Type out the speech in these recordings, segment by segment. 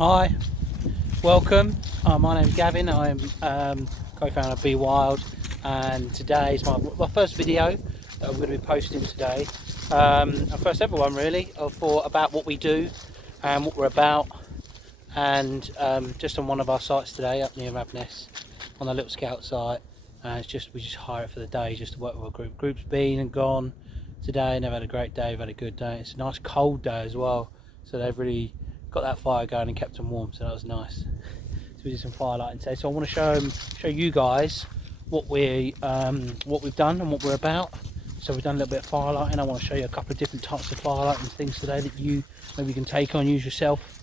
Hi, welcome. My name's Gavin. I'm co-founder of BWild, and today is my first video that I'm going to be posting today. Our first ever one, really, about what we do and what we're about, and just on one of our sites today, up near Rabness, on a little scout site. And we just hire it for the day, just to work with a group. Group's been and gone today, and they've had a great day. They've had a good day. It's a nice cold day as well, so they've really got that fire going and kept them warm, so that was nice. So we did some firelighting today. So I want to show you guys what we've done and what we're about. So we've done a little bit of firelighting. I want to show you a couple of different types of firelighting things today that you maybe can take on, use yourself,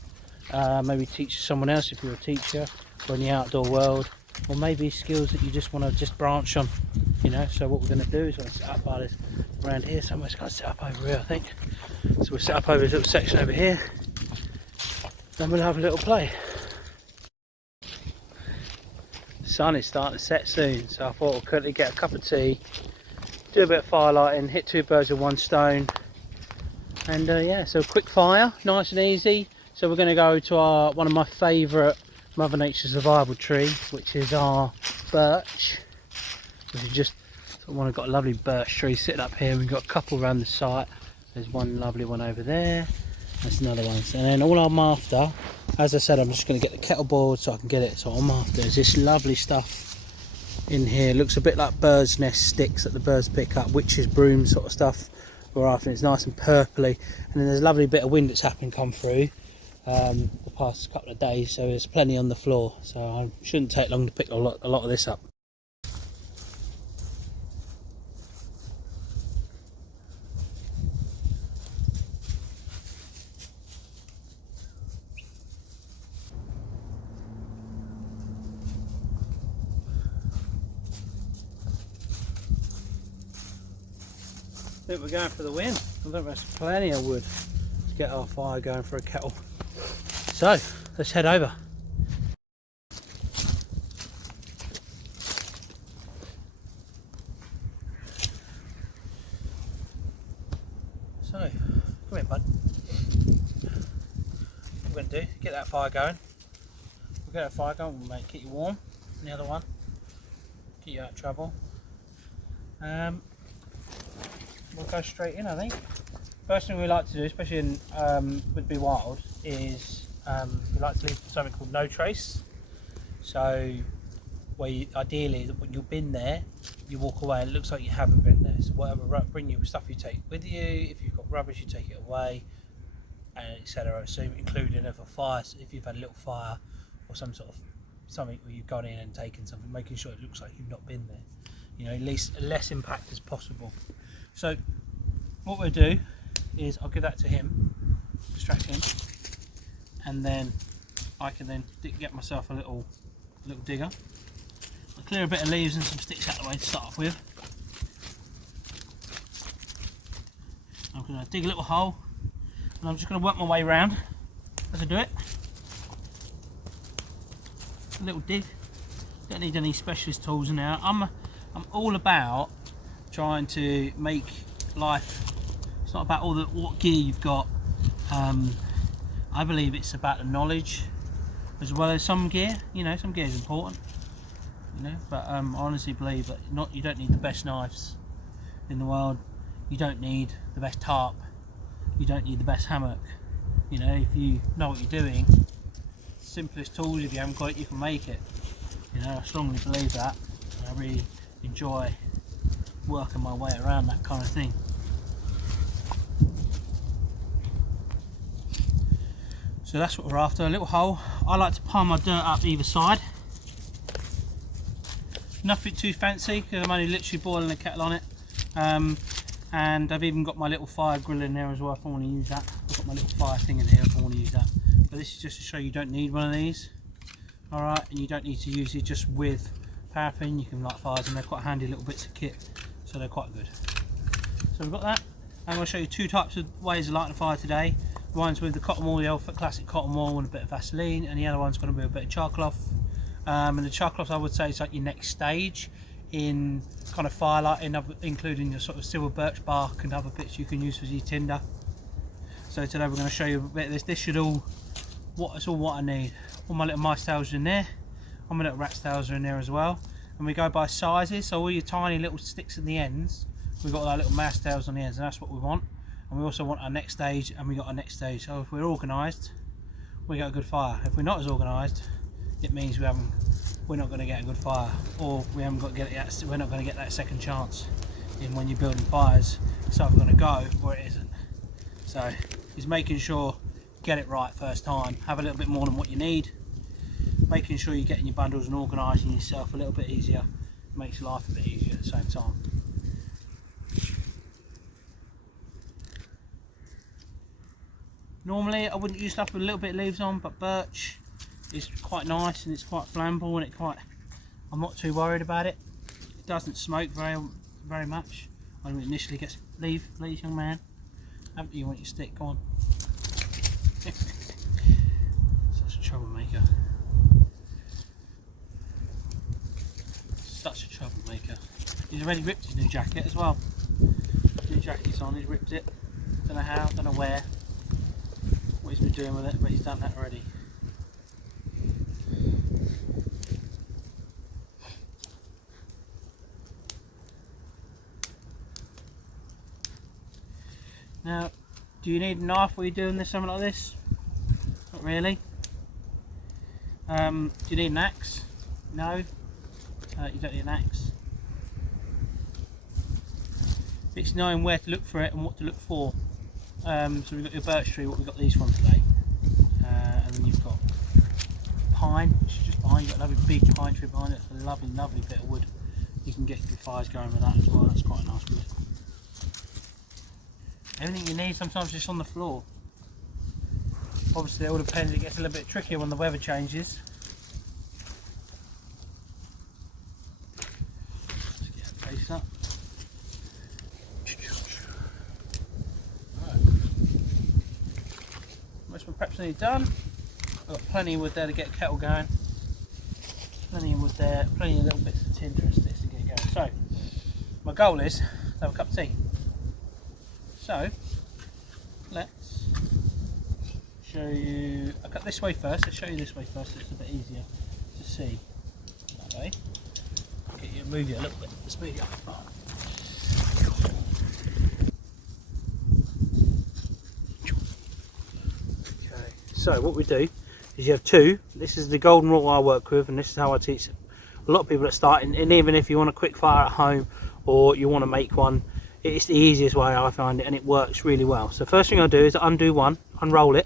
maybe teach someone else if you're a teacher or in the outdoor world, or maybe skills that you just want to branch on, you know. So what we're going to do is we're going to set up by this around here somewhere. It's going to set up over here, I think. So we'll set up over this little section over here. Then we'll have a little play. The sun is starting to set soon, so I thought we'll quickly get a cup of tea, do a bit of firelighting, hit two birds with one stone, and yeah, so quick fire, nice and easy. So we're going to go to one of my favourite Mother Nature survival tree, which is our birch. We've just got a lovely birch tree sitting up here. We've got a couple around the site. There's one lovely one over there. That's another one. And then all I'm after, as I said, I'm just going to get the kettle boiled so I can get it. So I'm after is this lovely stuff in here. It looks a bit like bird's nest sticks that the birds pick up, witch's broom sort of stuff. We're after. It's nice and purpley, and then there's a lovely bit of wind that's happened come through the past couple of days. So there's plenty on the floor. So I shouldn't take long to pick a lot of this up. I think we're going for the win. I think there's plenty of wood to get our fire going for a kettle. So let's head over. So come in, bud. What we're going to do, get that fire going. We'll get that fire going, we'll keep you warm. And the other one, keep you out of trouble. We'll go straight in, I think. First thing we like to do, especially in with BWild, is we like to leave something called no trace. So ideally, when you've been there, you walk away and it looks like you haven't been there. So whatever, bring your stuff you take with you. If you've got rubbish, you take it away, and etc. So including if you've had a little fire or something where you've gone in and taken something, making sure it looks like you've not been there. You know, at least less impact as possible. So what we'll do is I'll give that to him, distract him, and then I can then get myself a little digger. I'll clear a bit of leaves and some sticks out of the way to start off with. I'm going to dig a little hole, and I'm just going to work my way around as I do it. A little dig. Don't need any specialist tools now. I'm all about trying to make life, it's not about what gear you've got. I believe it's about the knowledge as well as some gear. You know, some gear is important, you know, but I honestly believe that you don't need the best knives in the world, you don't need the best tarp, you don't need the best hammock. You know, if you know what you're doing, simplest tools, if you haven't got it, you can make it. You know, I strongly believe that. I really enjoy working my way around that kind of thing. So that's what we're after, a little hole. I like to pile my dirt up either side. Nothing too fancy because I'm only literally boiling a kettle on it. And I've even got my little fire grill in there as well if I want to use that. I've got my little fire thing in here if I want to use that. But this is just to show you don't need one of these. Alright, and you don't need to use it just with paraffin. You can light fires, and they're quite handy little bits of kit, so they're quite good. So we've got that. I'm going to show you two types of ways of lighting a fire today. One's with the cotton wool, the old classic cotton wool, and a bit of Vaseline, and the other one's going to be a bit of char cloth. And the char cloth, I would say, is like your next stage in kind of firelighting, including your sort of silver birch bark and other bits you can use for your tinder. So today we're going to show you a bit of this. This should all That's all what I need. All my little mice tails are in there, all my little rat's tails are in there as well. And we go by sizes, so all your tiny little sticks at the ends, we've got our little mouse tails on the ends, and that's what we want. And we also want our next stage, and we got our next stage. So if we're organised, we get a good fire. If we're not as organised, it means we're not going to get a good fire, or we're not going to get that second chance. In when you're building fires, it's either going to go or it isn't. So it's making sure get it right first time. Have a little bit more than what you need. Making sure you're getting your bundles and organising yourself a little bit easier. Makes life a bit easier at the same time. Normally I wouldn't use stuff with a little bit of leaves on, but birch is quite nice and it's quite flammable, and I'm not too worried about it. It doesn't smoke very much. When it initially gets please young man, haven't you want your stick? Go on. Such a troublemaker. Such a troublemaker. He's already ripped his new jacket as well. His new jacket's on, he's ripped it. Don't know how, don't know where, what he's been doing with it, but he's done that already. Now, do you need a knife while you're doing something like this? Not really. Do you need an axe? No. You don't need an axe. It's knowing where to look for it and what to look for. So we've got your birch tree, what we've got these from today. And then you've got pine, which is just behind. You've got a lovely big pine tree behind it. It's a lovely, lovely bit of wood. You can get good fires going with that as well. That's quite a nice wood. Everything you need sometimes just on the floor. Obviously it all depends, it gets a little bit trickier when the weather changes. Let's get that face up. Right. Most of my prep's nearly done. I've got plenty of wood there to get a kettle going. Plenty of wood there, plenty of little bits of tinder and sticks to get going. So, my goal is to have a cup of tea. So, let's show you, I'll cut this way first, let's show you this way first so it's a bit easier to see that way. Get you, move you a little bit, let's move you up. Okay, so what we do is you have two, this is the golden rule I work with and this is how I teach a lot of people that start, and even if you want a quick fire at home or you want to make one, it's the easiest way I find it, and it works really well. So first thing I do is undo one, unroll it,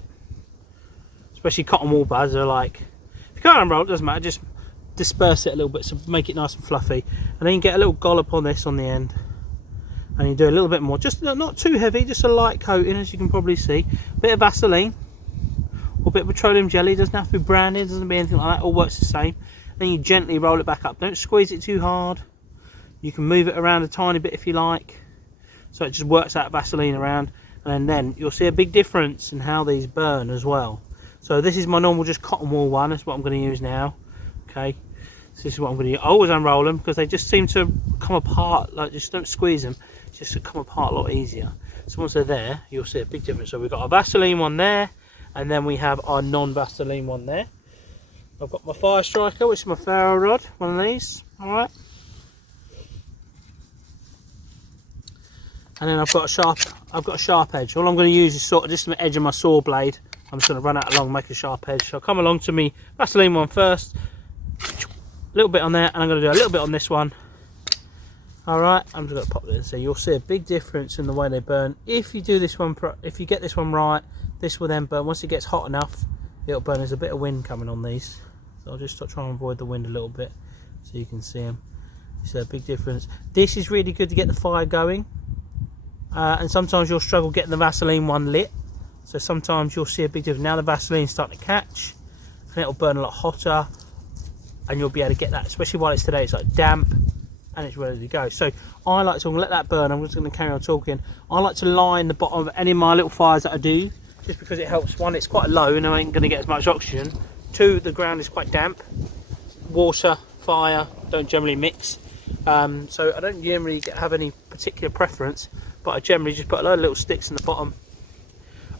especially cotton wool buds are like, if you can't unroll it, doesn't matter, just disperse it a little bit, so make it nice and fluffy, and then you get a little gollop on this on the end, and you do a little bit more, just not too heavy, just a light coating, as you can probably see, a bit of Vaseline or a bit of petroleum jelly, doesn't have to be branded, doesn't be anything like that, all works the same. Then you gently roll it back up, don't squeeze it too hard, you can move it around a tiny bit if you like. So it just works that Vaseline around, and then you'll see a big difference in how these burn as well. So this is my normal just cotton wool one, that's what I'm going to use now. Okay, so this is what I'm going to use. I always unroll them because they just seem to come apart, like just don't squeeze them, just to come apart a lot easier. So once they're there, you'll see a big difference. So we've got our Vaseline one there, and then we have our non-Vaseline one there. I've got my fire striker, which is my ferro rod, one of these, alright. And then I've got a sharp edge. All I'm going to use is sort of just the edge of my saw blade. I'm just going to run out along, make a sharp edge. So I'll come along to me Vaseline one first, a little bit on there, and I'm going to do a little bit on this one. Alright, I'm just going to pop it in, so you'll see a big difference in the way they burn. If you do this one, if you get this one right, this will then burn. Once it gets hot enough, it'll burn. There's a bit of wind coming on these, so I'll just try and avoid the wind a little bit so you can see them. You see a big difference. This is really good to get the fire going. And sometimes you'll struggle getting the Vaseline one lit, so sometimes you'll see a big difference. Now the Vaseline's starting to catch and it'll burn a lot hotter, and you'll be able to get that, especially while it's today, it's like damp and it's ready to go. So I like to let that burn. I'm just going to carry on talking. I like to line the bottom of any of my little fires that I do, just because it helps. One, it's quite low and I ain't going to get as much oxygen. Two, the ground is quite damp. Water, fire don't generally mix, so I don't generally have any particular preference, but I generally just put a load of little sticks in the bottom,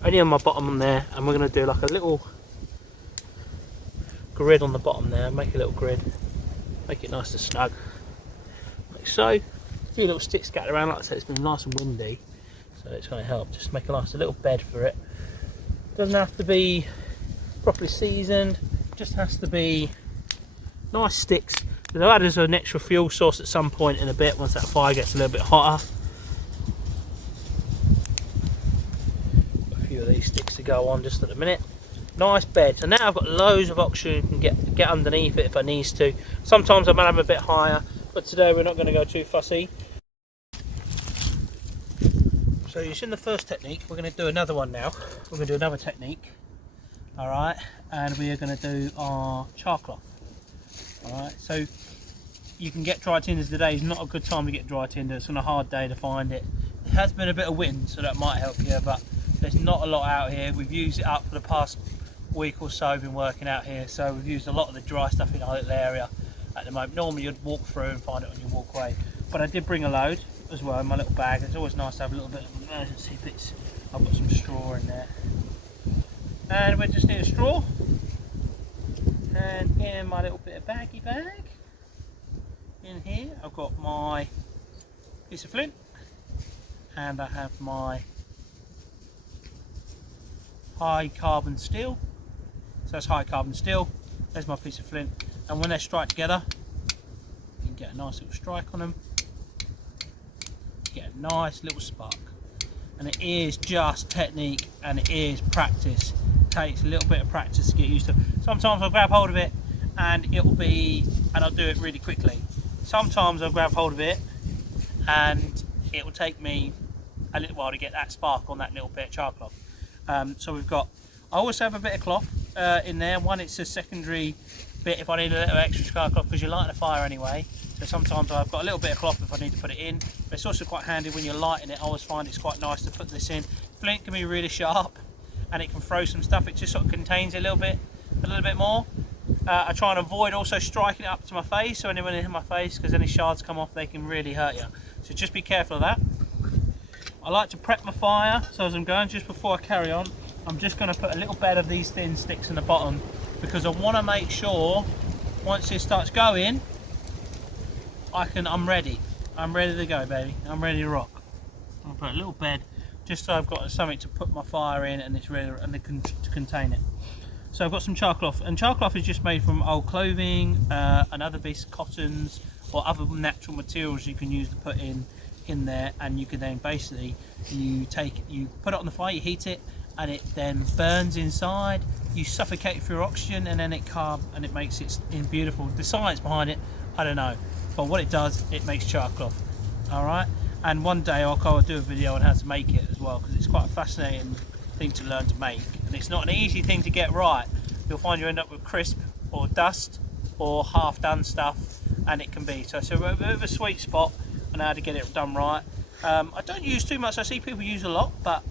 only on my bottom on there, and we're going to do like a little grid on the bottom there. Make a little grid. Make it nice and snug. Like so. A few little sticks scattered around. Like I said, it's been nice and windy, so it's going to help. Just make a nice little bed for it. Doesn't have to be properly seasoned. Just has to be nice sticks. They'll add as an extra fuel source at some point in a bit once that fire gets a little bit hotter. A few of these sticks to go on just at the minute. Nice bed. So now I've got loads of oxygen and can get underneath it if I need to. Sometimes I might have a bit higher, but today we're not going to go too fussy. So you've seen the first technique. We're going to do another one now. We're going to do another technique. Alright, and we are going to do our char cloth. Alright, so you can get dry tinders. Today is not a good time to get dry tinder. It's on a hard day to find it. There has been a bit of wind, so that might help you, but there's not a lot out here. We've used it up for the past week or so, been working out here, so we've used a lot of the dry stuff in our little area at the moment. Normally you'd walk through and find it on your walkway, but I did bring a load as well in my little bag. It's always nice to have a little bit of emergency bits. I've got some straw in there, and we just need a straw, and in my little bit of baggy bag in here I've got my piece of flint, and I have my high carbon steel. So that's high carbon steel. There's my piece of flint, and when they strike together you can get a nice little strike on them, get a nice little spark. And it is just technique and it is practice. It takes a little bit of practice to get used to. Sometimes I'll grab hold of it and I'll do it really quickly. Sometimes I'll grab hold of it and it will take me a little while to get that spark on that little bit of char cloth. So I also have a bit of cloth in there. One, it's a secondary bit if I need a little extra char cloth, because you're lighting a fire anyway. So sometimes I've got a little bit of cloth if I need to put it in. But it's also quite handy when you're lighting it. I always find it's quite nice to put this in. Flint can be really sharp and it can throw some stuff. It just sort of contains a little bit more. I try and avoid also striking it up to my face, so anyone in my face, because any shards come off, they can really hurt you. So just be careful of that. I like to prep my fire, so as I'm going, just before I carry on, I'm just going to put a little bed of these thin sticks in the bottom, because I want to make sure once it starts going, I'm ready. I'm ready to go, baby. I'm ready to rock. I'll put a little bed just so I've got something to put my fire in and it's ready to contain it. So I've got some char cloth, and char cloth is just made from old clothing and other bits, cottons or other natural materials you can use to put in there, and you can then basically you put it on the fire, you heat it, and it then burns inside. You suffocate it through oxygen, and then it makes it beautiful. The science behind it, I don't know, but what it does, it makes char cloth. All right, and one day I'll do a video on how to make it as well, because it's quite a fascinating thing to learn to make, and it's not an easy thing to get right. You'll find you end up with crisp or dust or half done stuff, and it can be so a bit of a sweet spot on how to get it done right. I don't use too much. I see people use a lot, but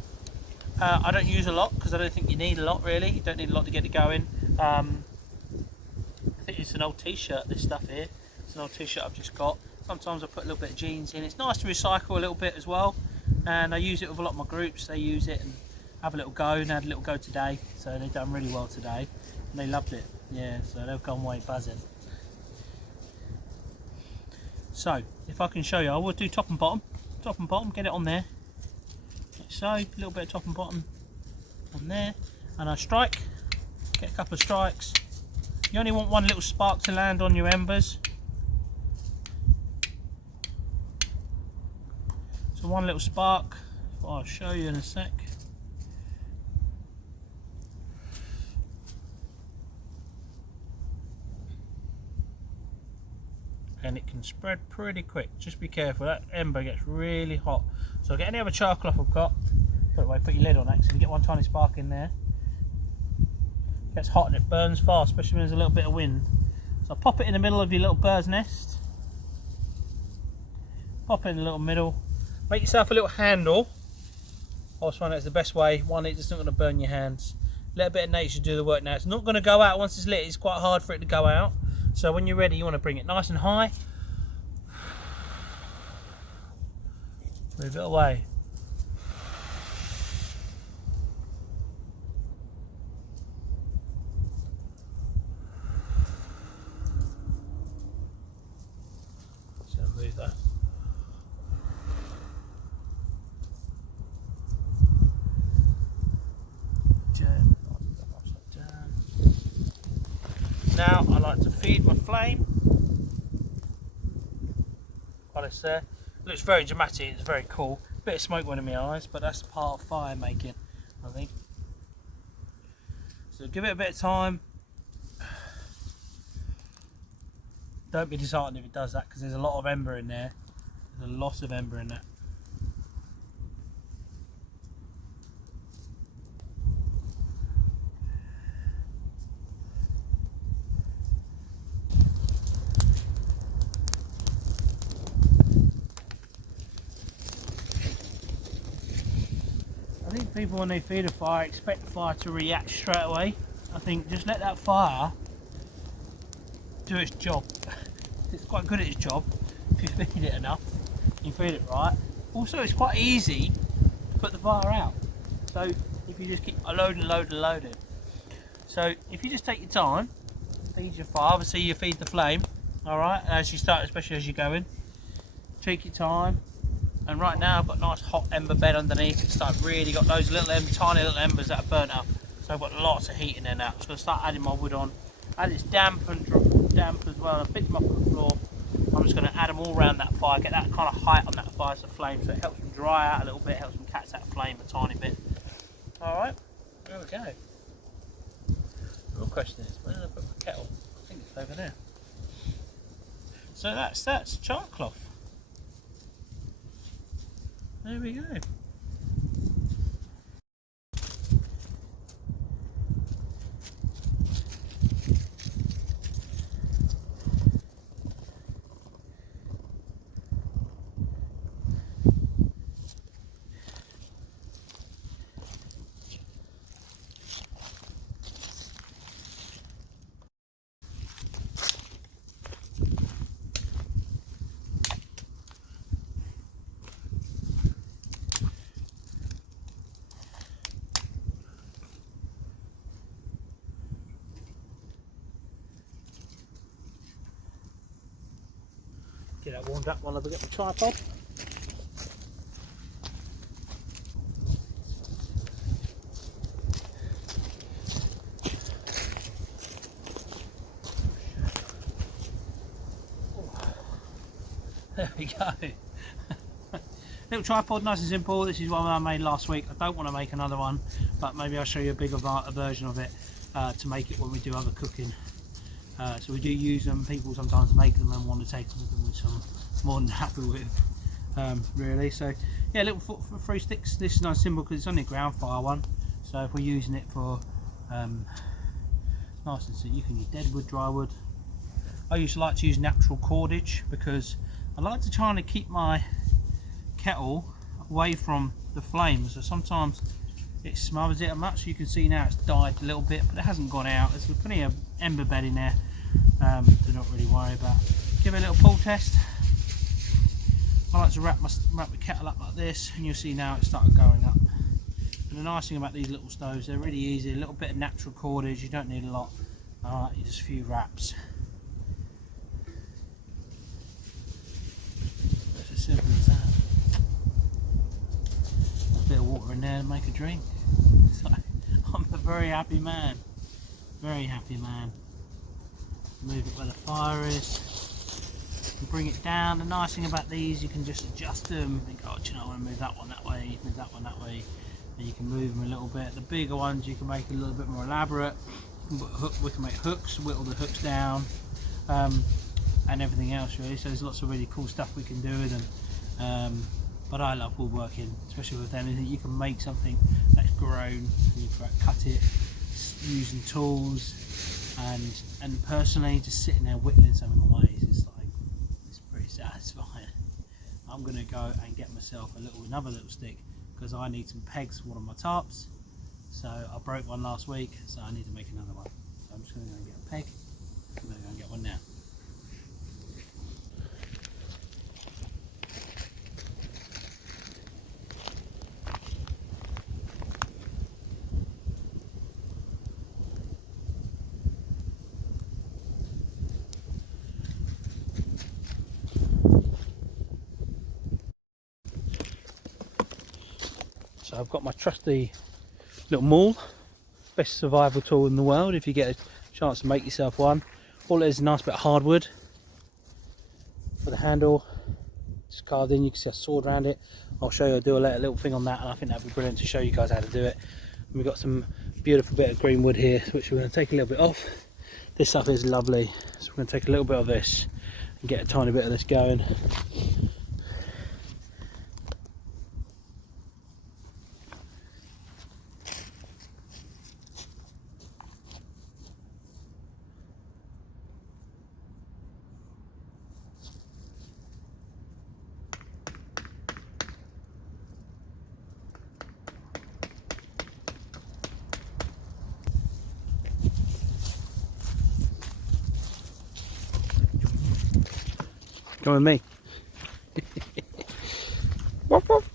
I don't use a lot because I don't think you need a lot really. You don't need a lot to get it going. I think it's an old t-shirt, this stuff here. It's an old t-shirt I've just got. Sometimes I put a little bit of jeans in. It's nice to recycle a little bit as well, and I use it with a lot of my groups. They use it and have a little go, and had a little go today, so they've done really well today and they loved it. Yeah, so they've gone away buzzing. So if I can show you, I will do top and bottom, get it on there like so, a little bit of top and bottom on there, and I strike, get a couple of strikes. You only want one little spark to land on your embers, so one little spark. I'll show you in a sec. And it can spread pretty quick. Just be careful, that ember gets really hot. So get any other char cloth I've got, put your lid on that, so you get one tiny spark in there. It gets hot and it burns fast, especially when there's a little bit of wind. So pop it in the middle of your little bird's nest. Pop it in the little middle. Make yourself a little handle. I always find that's the best way. One, it's just not going to burn your hands. Let a bit of nature do the work now. It's not going to go out once it's lit. It's quite hard for it to go out. So when you're ready, you want to bring it nice and high. Move it away. now I like to feed my flame while it's there. It looks very dramatic, it's very cool. Bit of smoke went in my eyes, but that's part of fire making, I think. So give it a bit of time. Don't be disheartened if it does that, because there's a lot of ember in there. There's a lot of ember in that. I think people, when they feed a fire, expect the fire to react straight away. I think just let that fire do its job. It's quite good at its job if you feed it enough, you feed it right. Also, it's quite easy to put the fire out. So if you just keep loading. So if you just take your time, feed your fire. Obviously you feed the flame, all right, as you start, especially as you're going. Take your time. And right now I've got a nice hot ember bed underneath. It's like really got those little tiny little embers that are burnt up. So I've got lots of heat in there now. I'm just going to start adding my wood on. And it's damp as well. I picked them up on the floor. I'm just going to add them all around that fire, get that kind of height on that fire's flame, so it helps them dry out a little bit, helps them catch that flame a tiny bit. Alright, there we go. The real question is, where did I put my kettle? I think it's over there. So that's chart cloth. There we go. Get that warmed up while I get my tripod. There we go. Little tripod, nice and simple. This is one I made last week. I don't want to make another one, but maybe I'll show you a bigger version of it to make it when we do other cooking. So we do use them. People sometimes make them and want to take them with them, which I'm more than happy with, really. So yeah, little for 3 sticks. This is nice and simple because it's only a ground fire one. So if we're using it for nice and simple, you can use dead wood, dry wood. I used to like to use natural cordage because I like to try and keep my kettle away from the flames. So sometimes it smothers it much. You can see now it's died a little bit, but it hasn't gone out. There's plenty of ember bed in there to not really worry about. Give it a little pull test. I like to wrap the kettle up like this, and you'll see now it started going up. And the nice thing about these little stoves, they're really easy. A little bit of natural cordage, you don't need a lot. Alright, just a few wraps. It's as simple as that. A bit of water in there to make a drink. So, I'm a very happy man. Very happy man. Move it where the fire is. Bring it down. The nice thing about these, you can just adjust them. Think, oh, do you know, I want to move that one that way, move that one that way, and you can move them a little bit. The bigger ones you can make a little bit more elaborate. We can make hooks, whittle the hooks down, and everything else really. So there's lots of really cool stuff we can do with them. But I love woodworking, especially with anything. You can make something that's grown, you can cut it using tools, and personally, just sitting there whittling something away is like, it's pretty satisfying. I'm gonna go and get myself another little stick because I need some pegs for one of my tarps. So I broke one last week, so I need to make another one. So I'm just gonna go and get a peg. I'm gonna go and get one now. So I've got my trusty little maul, best survival tool in the world if you get a chance to make yourself one. All it is a nice bit of hardwood for the handle. It's carved in, you can see a sword around it. I'll show you, I'll do a little thing on that, and I think that'd be brilliant to show you guys how to do it. And we've got some beautiful bit of green wood here, which we're going to take a little bit off. This stuff is lovely, so we're going to take a little bit of this and get a tiny bit of this going. Come with me. Woof, woof.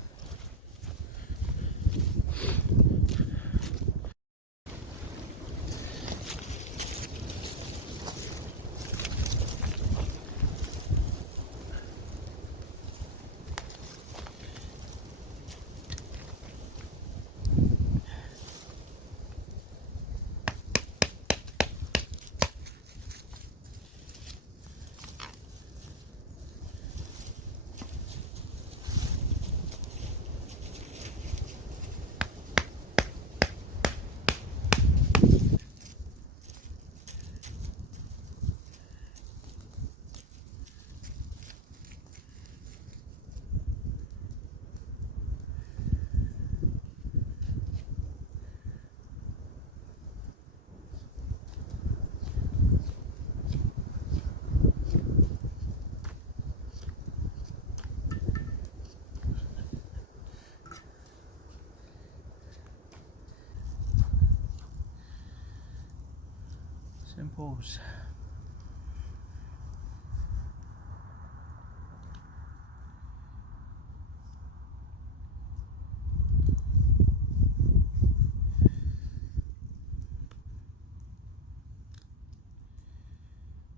Simples.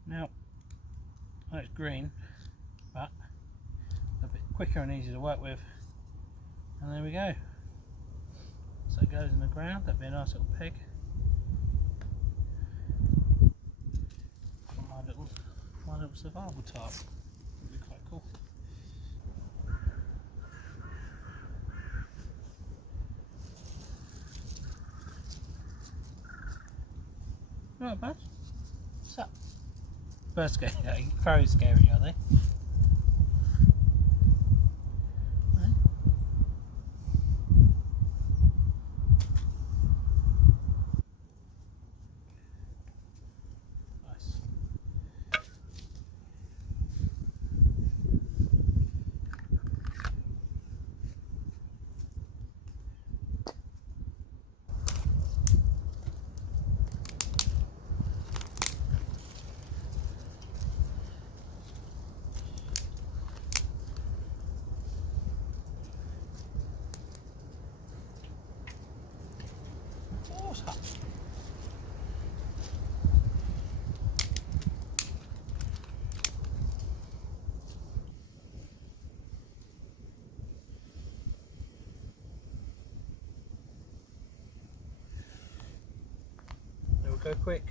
Now, that's green, but a bit quicker and easier to work with. And there we go. So it goes in the ground. That'd be a nice little peg. My little survival tarp. Would be quite cool. Right, bud. What's up? Birds scary. Crows scary, are they? Right. Nice. What's up? There we go, quick.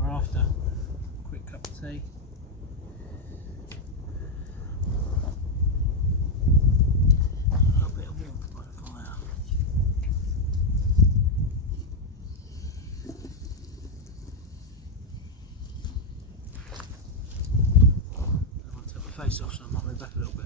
We're after a quick cup of tea. A bit of warmth by the fire. I want to take my face off, so I might move back a little bit.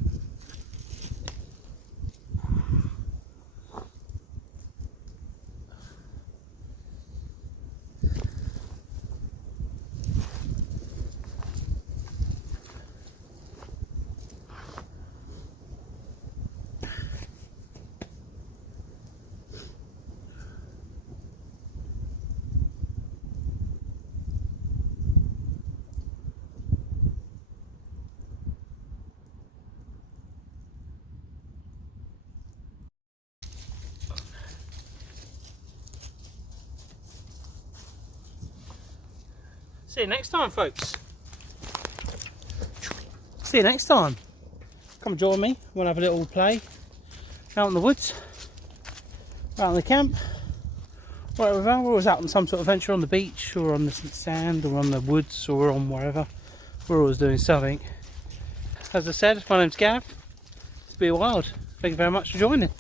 See you next time, folks. See you next time. Come join me. We'll have a little play out in the woods, out on the camp. Whatever. We're always out on some sort of adventure on the beach, or on the sand, or on the woods, or on wherever. We're always doing something. As I said, my name's Gav. It's BWild. Thank you very much for joining.